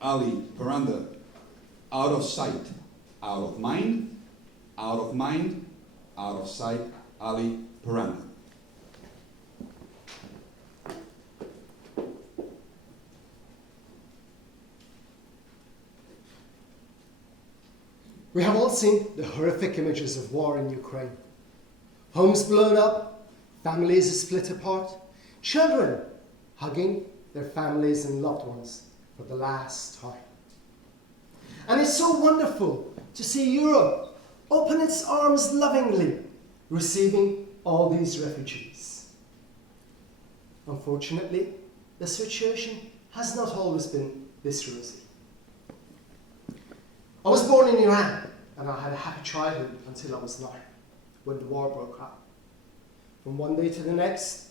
Ali Paranda. Out of sight, out of mind, out of mind, out of sight, Ali Paranda. We have all seen the horrific images of war in Ukraine. Homes blown up, families split apart, children hugging their families and loved ones for the last time. And it's so wonderful to see Europe open its arms lovingly, receiving all these refugees. Unfortunately, the situation has not always been this rosy. I was born in Iran, and I had a happy childhood until I was 9, when the war broke out. From one day to the next,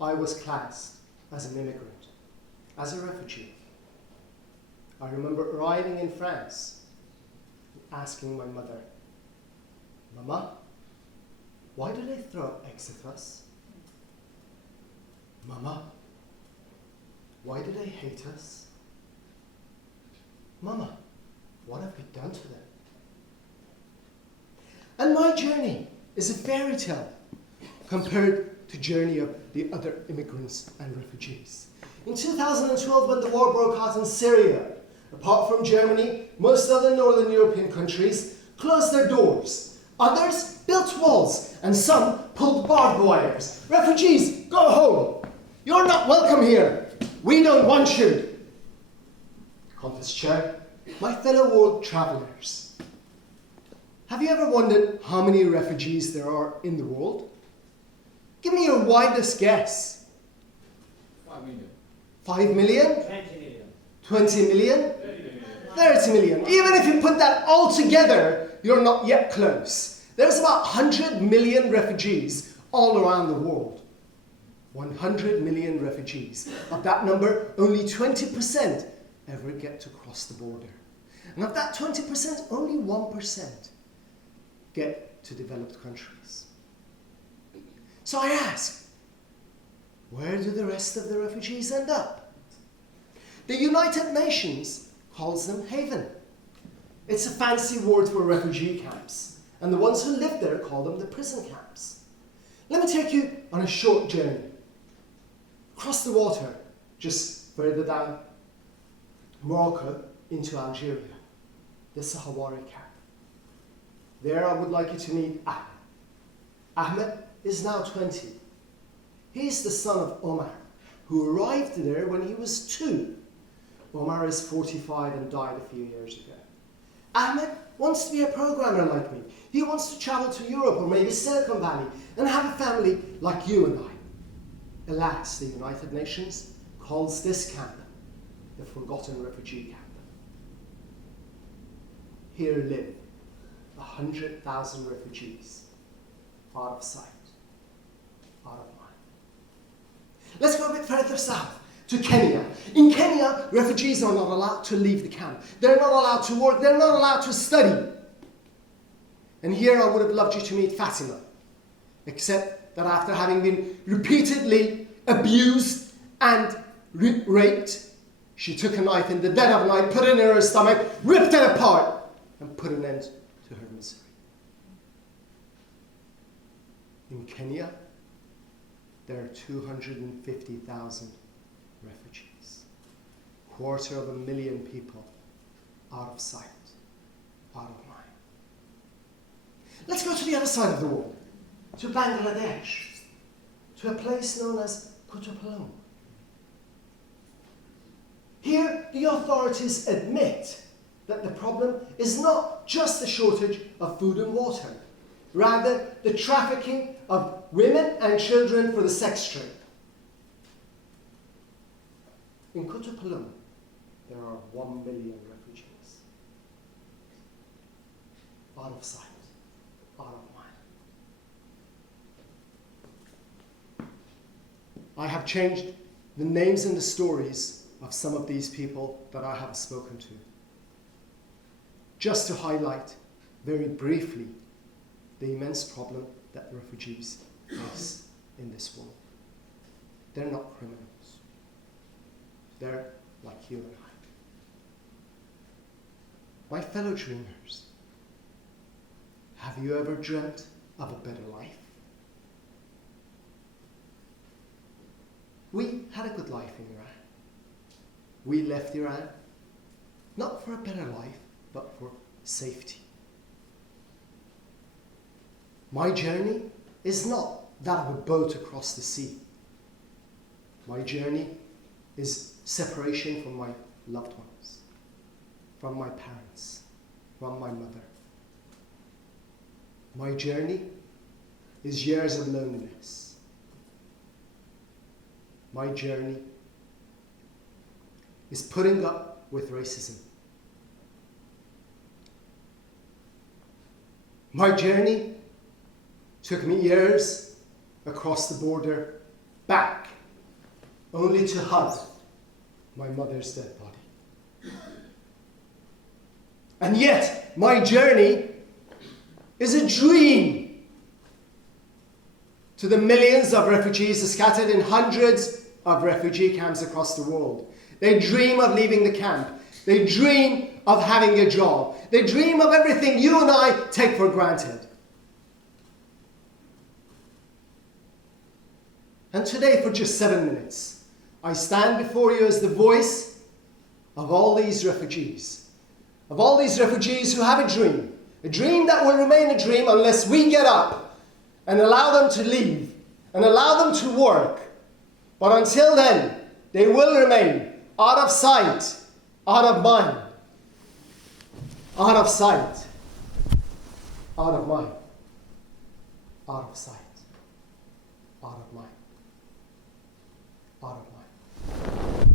I was classed as an immigrant, as a refugee. I remember arriving in France and asking my mother, "Mama, why do they throw eggs at us? Mama, why do they hate us? Mama, what have we done to them?" And my journey is a fairy tale compared to the journey of the other immigrants and refugees. In 2012, when the war broke out in Syria, apart from Germany, most other Northern European countries closed their doors. Others built walls, and some pulled barbed wires. "Refugees, go home. You're not welcome here. We don't want you." Contest Chair, my fellow world travelers, have you ever wondered how many refugees there are in the world? Give me your wildest guess. 5 million. 5 million? 20 million. 20 million? 30 million. 30 million. Even if you put that all together, you're not yet close. There's about 100 million refugees all around the world. 100 million refugees. Of that number, only 20% ever get to cross the border. And of that 20%, only 1% get to developed countries. So I ask, where do the rest of the refugees end up? The United Nations calls them haven. It's a fancy word for refugee camps, and the ones who live there call them the prison camps. Let me take you on a short journey. Across the water, just further down Morocco into Algeria, the Sahawari camp. There I would like you to meet Ahmed. Ahmed is now 20. He is the son of Omar, who arrived there when he was 2. Omar is 45 and died a few years ago. Ahmed wants to be a programmer like me. He wants to travel to Europe or maybe Silicon Valley and have a family like you and I. Alas, the United Nations calls this camp the Forgotten Refugee Camp. Here live 100,000 refugees, out of sight, out of mind. Let's go a bit further south, to Kenya. In Kenya, refugees are not allowed to leave the camp. They're not allowed to work. They're not allowed to study. And here I would have loved you to meet Fatima, except that after having been repeatedly abused and raped, she took a knife in the dead of night, put it in her stomach, ripped it apart, and put an end to her misery. In Kenya, there are 250,000 refugees. 250,000 people out of sight, out of mind. Let's go to the other side of the world, to Bangladesh, to a place known as Kutupalong. Here, the authorities admit that the problem is not just the shortage of food and water, rather the trafficking of women and children for the sex trade. In Kutupalong, there are 1 million refugees. Out of sight, out of mind. I have changed the names and the stories of some of these people that I have spoken to, just to highlight very briefly the immense problem that refugees face in this world. They're not criminals. They're like you and I. My fellow dreamers, have you ever dreamt of a better life? We had a good life in Iran. We left Iran not for a better life, but for safety. My journey is not that of a boat across the sea. My journey is separation from my loved ones, from my parents, from my mother. My journey is years of loneliness. My journey is putting up with racism. My journey took me years across the border back, only to hug my mother's dead body. And yet, my journey is a dream to the millions of refugees scattered in hundreds of refugee camps across the world. They dream of leaving the camp. They dream of having a job. They dream of everything you and I take for granted. And today, for just 7 minutes, I stand before you as the voice of all these refugees. Of all these refugees who have a dream that will remain a dream unless we get up and allow them to leave and allow them to work. But until then, they will remain out of sight, out of mind, out of sight, out of mind, out of sight, out of mind, out of mind.